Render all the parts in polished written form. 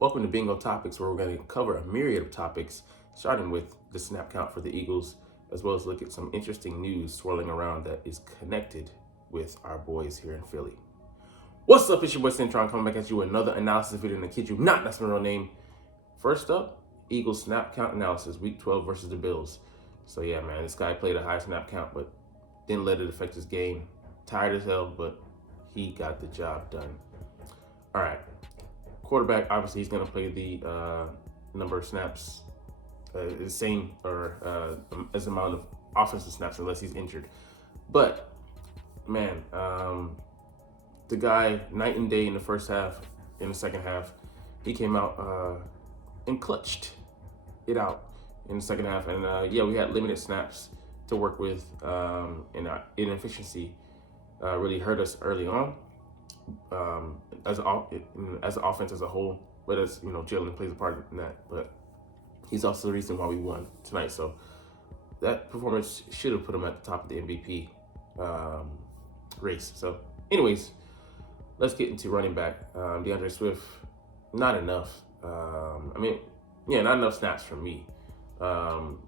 Welcome to Bingo Topics, where we're going to cover a myriad of topics, starting with the snap count for the Eagles, as well as look at some interesting news swirling around that is connected with our boys here in Philly. What's up? It's your boy Centron coming back at you with another analysis video, and I kid you not, that's my real name. First up, Eagles snap count analysis, Week 12 versus the Bills. So yeah, man, this guy played a high snap count, but didn't let it affect his game. Tired as hell, but he got the job done. All right. Quarterback, obviously, he's going to play the number of snaps, the same or as amount of offensive snaps unless he's injured. But, man, the guy, night and day in the first half, in the second half, he came out and clutched it out in the second half. And, yeah, we had limited snaps to work with, and our inefficiency really hurt us early on. As an offense as a whole, but as Jalen plays a part in that. But he's also the reason why we won tonight. So that performance should have put him at the top of the MVP race. So, anyways, let's get into running back. DeAndre Swift, not enough. Not enough snaps from me.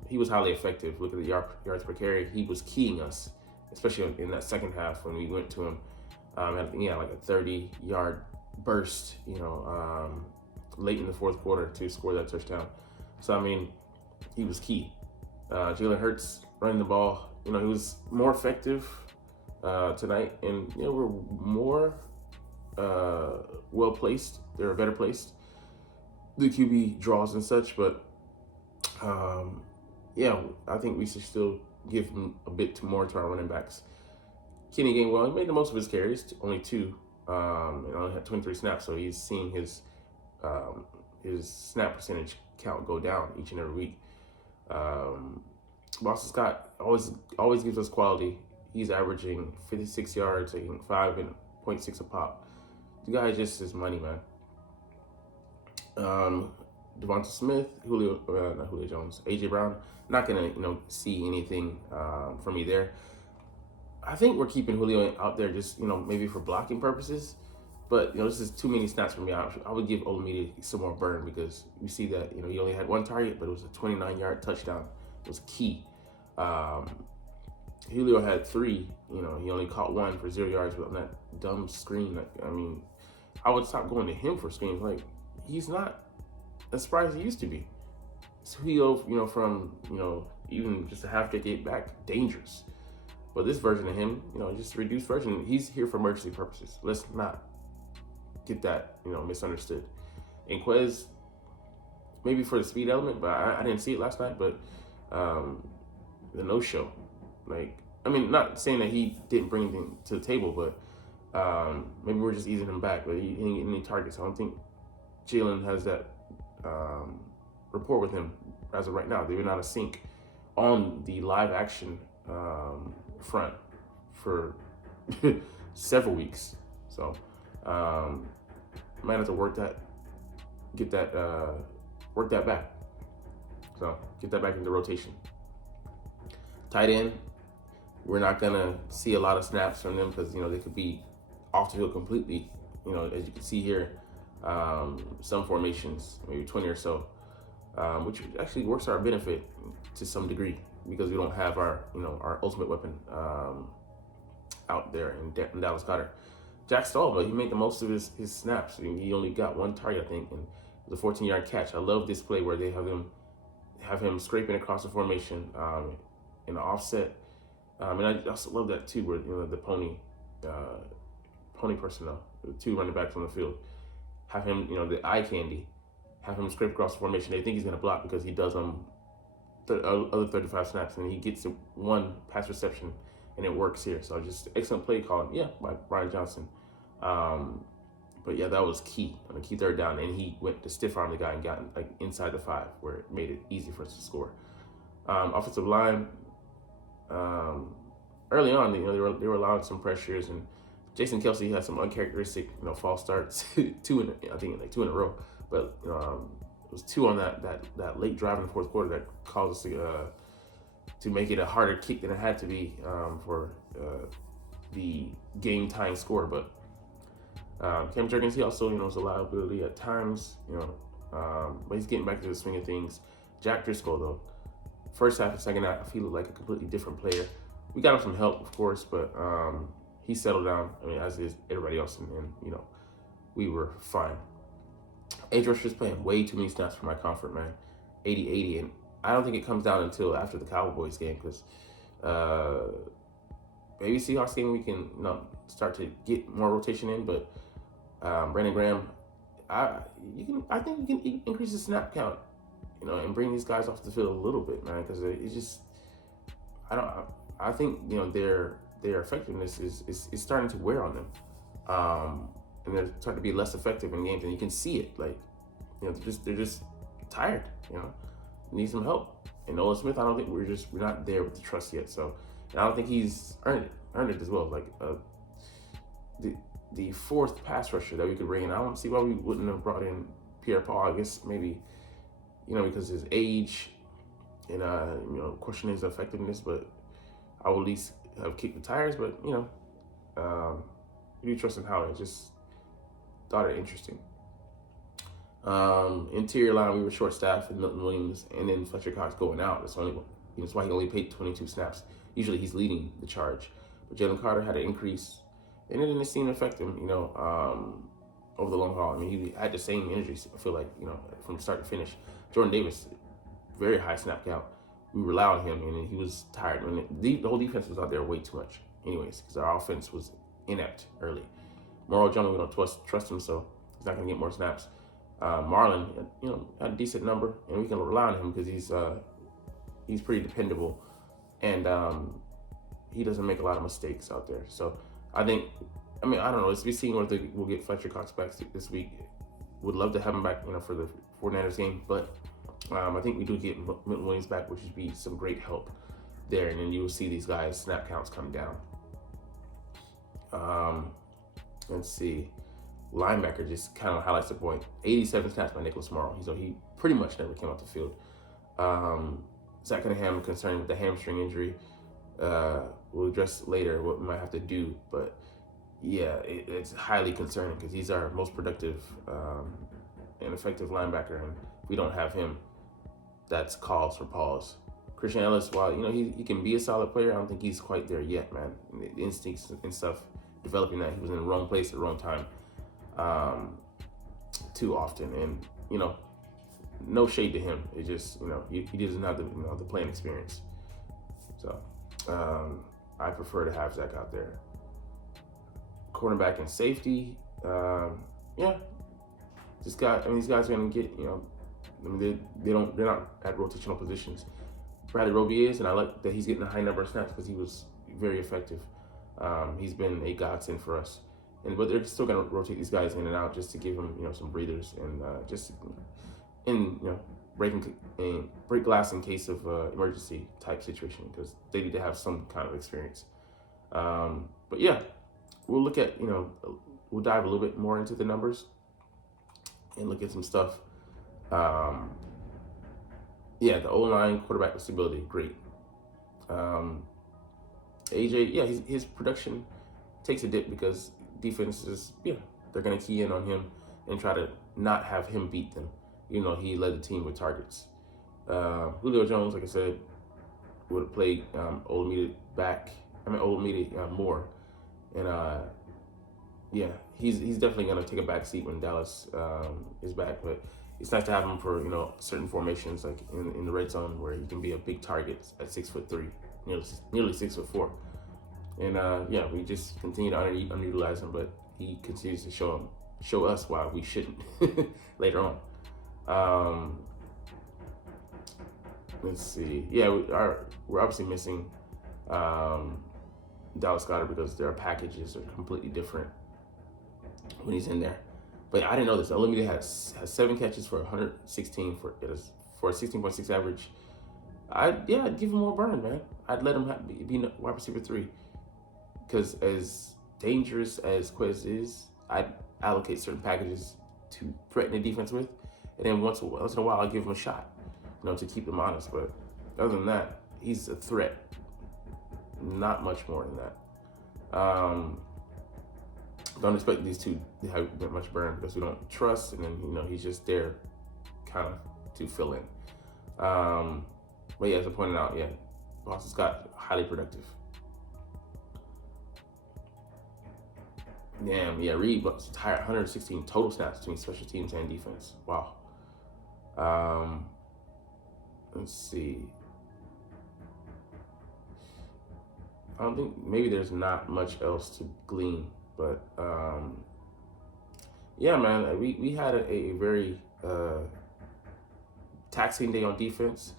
He was highly effective. Look at the yards per carry. He was keying us, especially in that second half when we went to him. I think he had like a 30-yard burst, late in the fourth quarter to score that touchdown. So, he was key. Jalen Hurts running the ball, he was more effective tonight. And, we're more well-placed. They were better placed. The QB draws and such. But, I think we should still give him a bit more to our running backs. Kenny Gainwell, he made the most of his carries, only 2, and only had 23 snaps, so he's seeing his snap percentage count go down each and every week. Boston Scott always gives us quality. He's averaging 56 yards, taking 5.6 a pop. The guy just is money, man. Devonta Smith, not Julio Jones, AJ Brown, not gonna see anything from me there. I think we're keeping Julio out there just, maybe for blocking purposes. But, this is too many snaps for me. I would give Olamide some more burn because we see that, he only had 1 target, but it was a 29-yard touchdown. It was key. Julio had 3. He only caught 1 for 0 yards on that dumb screen. I would stop going to him for screens. Like, he's not as surprised as he used to be. So Julio, from, even just a half decade back, dangerous. But this version of him, just a reduced version, he's here for emergency purposes. Let's not get that, misunderstood. And Quez, maybe for the speed element, but I didn't see it last night, but the no-show. Not saying that he didn't bring anything to the table, but maybe we're just easing him back, but he didn't get any targets. I don't think Jalen has that rapport with him as of right now. They've been out of sync on the live action front for several weeks. So might have to work that back. So get that back into rotation. Tight end, we're not gonna see a lot of snaps from them because they could be off the field completely. As you can see here, some formations, maybe 20 or so, which actually works to our benefit to some degree, because we don't have our ultimate weapon out there in Dallas Goedert. Jack Stahl, but he made the most of his snaps. He only got 1 target, I think, and the 14-yard catch. I love this play where they have him scraping across the formation in the offset. And I also love that too, where the pony personnel, the 2 running backs on the field, have him the eye candy, have him scrape across the formation. They think he's gonna block because he does other 35 snaps, and he gets 1 pass reception, and it works here. So just excellent play call, by Brian Johnson. But yeah, that was key on the key third down, and he went to stiff arm the guy and got inside the 5, where it made it easy for us to score. Offensive line, early on, they were allowing some pressures, and Jason Kelsey had some uncharacteristic false starts, 2 in a row, but it was 2 on that late drive in the fourth quarter that caused us to make it a harder kick than it had to be for the game-tying score. But Cam Jurgens, he also, is a liability at times, but he's getting back to the swing of things. Jack Driscoll, though, first half and second half, he looked like a completely different player. We got him some help, of course, but he settled down. I mean, as is everybody else, and we were fine. Edge rusher's playing way too many snaps for my comfort, man. 80-80, and I don't think it comes down until after the Cowboys game, because maybe Seahawks game we can start to get more rotation in, but Brandon Graham, I think you can increase the snap count, and bring these guys off the field a little bit, man, because it's just I think their effectiveness is starting to wear on them, and they're starting to be less effective in games, and you can see it. Like, they're just tired. Need some help. And Nolan Smith, I don't think we're not there with the trust yet. So, and I don't think he's earned it as well. Like the fourth pass rusher that we could bring in, I don't see why we wouldn't have brought in Pierre Paul. I guess maybe because of his age and questioning his effectiveness, but I will at least have kicked the tires. But we do trust in Howard. Just thought it interesting. Interior line, we were short staffed with Milton Williams and then Fletcher Cox going out. That's why he only played 22 snaps. Usually he's leading the charge. But Jalen Carter had an increase, and it didn't seem to affect him, over the long haul. I mean, he had the same energy, I feel like, from start to finish. Jordan Davis, very high snap count. We relied on him, and he was tired. The whole defense was out there way too much anyways, because our offense was inept early. Morrow Jones, we don't trust him, so he's not going to get more snaps. Marlon, had a decent number, and we can rely on him because he's pretty dependable, and he doesn't make a lot of mistakes out there. So I don't know. Let's be seeing whether we'll get Fletcher Cox back this week. Would love to have him back, for the 49ers game, but I think we do get Milton Williams back, which would be some great help there, and then you will see these guys' snap counts come down. Let's see. Linebacker just kind of highlights the point. 87 snaps by Nicholas Morrow. So he pretty much never came off the field. Zach Cunningham, concerned with the hamstring injury. We'll address later what we might have to do. But yeah, it's highly concerning because he's our most productive and effective linebacker. And if we don't have him, that's cause for pause. Christian Ellis, while he can be a solid player, I don't think he's quite there yet, man. The instincts and stuff, developing that. He was in the wrong place at the wrong time. Too often, and no shade to him. It just he doesn't have the playing experience. So I prefer to have Zach out there. Cornerback and safety, these guys are gonna get they're not at rotational positions. Bradley Roby is, and I like that he's getting a high number of snaps because he was very effective. He's been a godsend for us. But they're still going to rotate these guys in and out just to give them, some breathers and break glass in case of emergency type situation because they need to have some kind of experience. But yeah, we'll look at, we'll dive a little bit more into the numbers and look at some stuff. The O-line, quarterback stability, great. AJ, his production takes a dip because defenses, they're going to key in on him and try to not have him beat them. He led the team with targets. Julio Jones, like I said, would have played Olamide more. And he's definitely going to take a back seat when Dallas is back. But it's nice to have him for, certain formations, like in the red zone where he can be a big target at 6'3", nearly 6'4". And we just continue to underutilize him, but he continues to show us why we shouldn't later on. Let's see. Yeah, we're obviously missing Dallas Goedert because their packages are completely different when he's in there. But I didn't know this. Olamide has 7 catches for 116 for a 16.6 average. I'd give him more burn, man. I'd let him be wide receiver 3. Because as dangerous as Quez is, I'd allocate certain packages to threaten the defense with, and then once in a while I'll give him a shot, to keep him honest. But other than that, he's a threat. Not much more than that. don't expect these two to have that much burn because we don't trust, and then he's just there, kind of to fill in. But yeah, as I pointed out, yeah, Boston Scott highly productive. Damn, yeah, Reed retired 116 total snaps between special teams and defense. Wow. Let's see. I don't think, maybe there's not much else to glean, but yeah, man, we had a very taxing day on defense.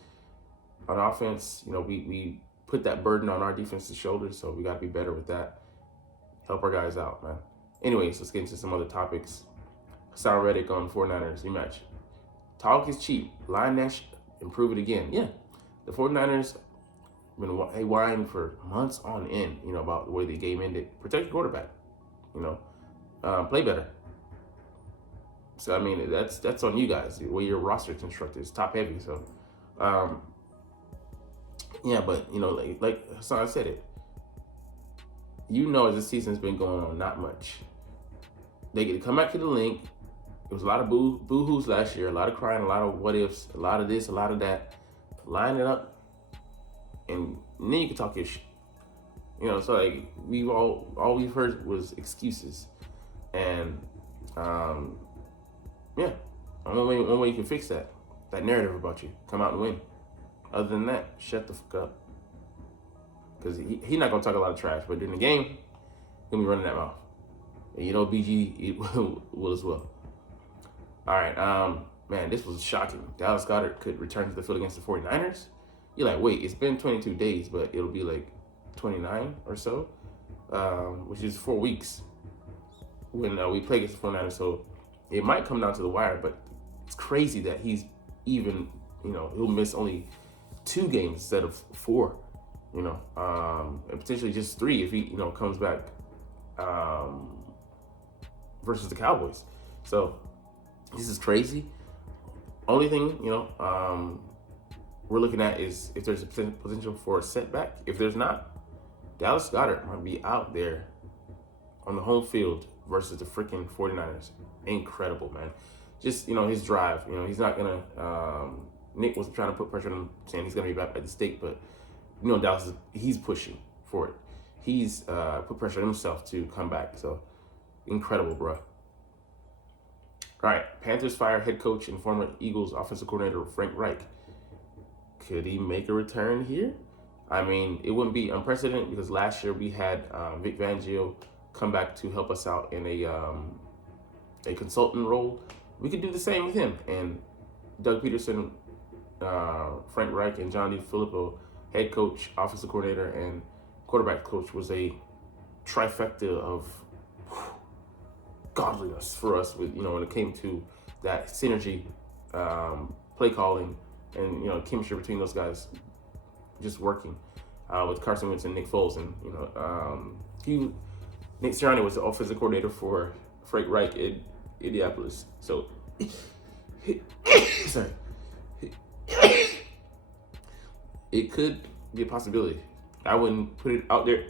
On offense, we put that burden on our defense's shoulders, so we got to be better with that. Help our guys out, man. Anyways, let's get into some other topics. Hassan Reddick on 49ers rematch. Talk is cheap. Line Nash, improve it again. Yeah, the 49ers been whining for months on end, about the way the game ended. Protect the quarterback, play better. So, I mean, that's on you guys. The way your roster constructed is top heavy. So, yeah, but, like Hassan said it, as the season's been going on, not much. They get to come back to the link. There was a lot of boo-hoos last year, a lot of crying, a lot of what ifs, a lot of this, a lot of that. Line it up, and then you can talk your shit. So like all we've heard was excuses, and yeah, one way you can fix that narrative about you, come out and win. Other than that, shut the fuck up, because he's not gonna talk a lot of trash, but in the game, he'll be running that mouth, and BG will as well. All right, man, this was shocking. Dallas Goedert could return to the field against the 49ers. You're like, wait, it's been 22 days, but it'll be like 29 or so, which is 4 weeks when we play against the 49ers. So it might come down to the wire, but it's crazy that he's even, he'll miss only 2 games instead of 4, and potentially just 3 if he, comes back versus the Cowboys. So this is crazy. Only thing, we're looking at is if there's a potential for a setback. If there's not, Dallas Goedert might be out there on the home field versus the freaking 49ers. Incredible, man. Just, his drive. He's not going to... Nick was trying to put pressure on him, saying he's going to be back at the state, but, Dallas, he's pushing for it. He's put pressure on himself to come back. So, incredible, bro. All right, Panthers fire head coach and former Eagles offensive coordinator Frank Reich. Could he make a return here? I mean, it wouldn't be unprecedented because last year we had Vic Fangio come back to help us out in a consultant role. We could do the same with him. And Doug Peterson, Frank Reich, and John DeFilippo, head coach, offensive coordinator, and quarterback coach, was a trifecta of godliness for us with, when it came to that synergy, play calling, and, chemistry between those guys just working with Carson Wentz and Nick Foles. And, Nick Sirianni was the offensive coordinator for Frank Reich in Indianapolis. So, sorry. It could be a possibility. I wouldn't put it out there.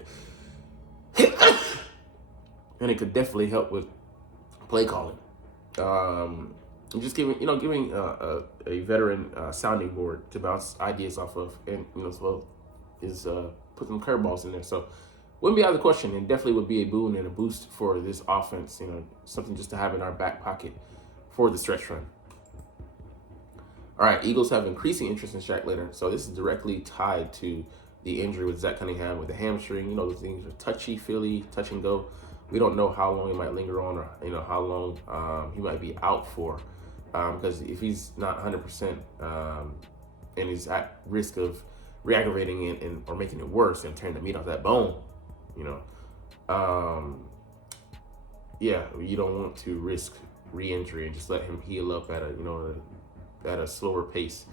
And it could definitely help with play calling. Just giving a veteran sounding board to bounce ideas off of, and as well is put some curveballs in there. So wouldn't be out of the question, and definitely would be a boon and a boost for this offense. Something just to have in our back pocket for the stretch run. All right, Eagles have increasing interest in Shaq Leonard. So this is directly tied to the injury with Zach Cunningham with the hamstring. The things are touchy-feely, touch and go. We don't know how long he might linger on, or how long he might be out for. Because if he's not 100% and he's at risk of re-aggravating it or making it worse and tearing the meat off that bone, yeah, you don't want to risk re-injury and just let him heal up at a slower pace.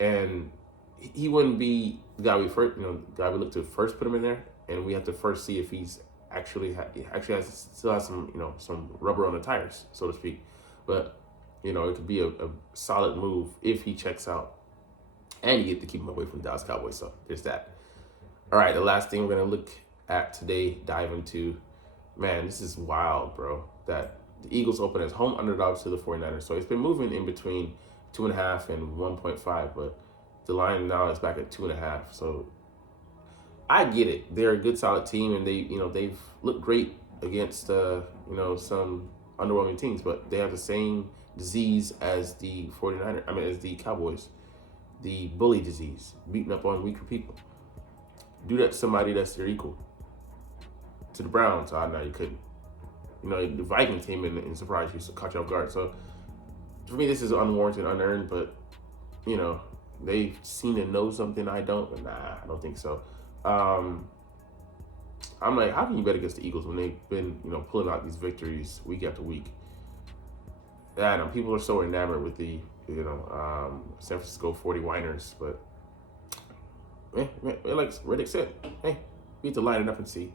And he wouldn't be the guy we look to first put him in there, and we have to first see if he's still has some rubber on the tires, so to speak. But it could be a solid move if he checks out, and you get to keep him away from the Dallas Cowboys. So there's that. All right, the last thing we're gonna look at today, dive into, Man, this is wild, bro. That the Eagles open as home underdogs to the 49ers. So it's been moving in between 2.5 and 1.5, but the line now is back at 2.5. So I get it. They're a good, solid team, and they've looked great against some underwhelming teams, but they have the same disease as the 49ers. I mean, as the Cowboys, the bully disease, beating up on weaker people. Do that to somebody that's their equal. To the Browns, no, you couldn't. The Vikings came in and surprised you, so caught you off guard. So for me, this is unwarranted, unearned, but they seem to know something I don't. But nah, I don't think so. I'm like, how can you bet against the Eagles when they've been, pulling out these victories week after week? I know people are so enamored with the, San Francisco 49ers, but like Riddick said, hey, we need to line it up and see.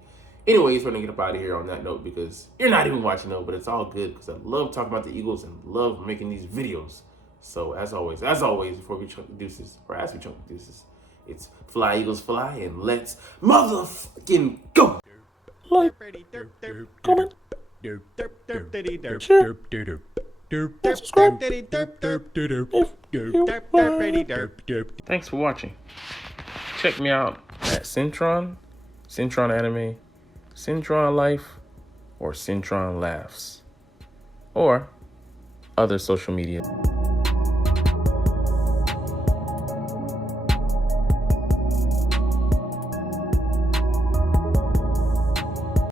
Anyways, we're gonna get up out of here on that note because you're not even watching though, but it's all good because I love talking about the Eagles and love making these videos. So as always, before we chunk the deuces, or as we chunk the deuces, it's fly Eagles fly and let's motherfucking go. Like, comment, share, subscribe. Thanks for watching. Check me out at Centron Anime, Centron Life, or Centron Laughs, or other social media.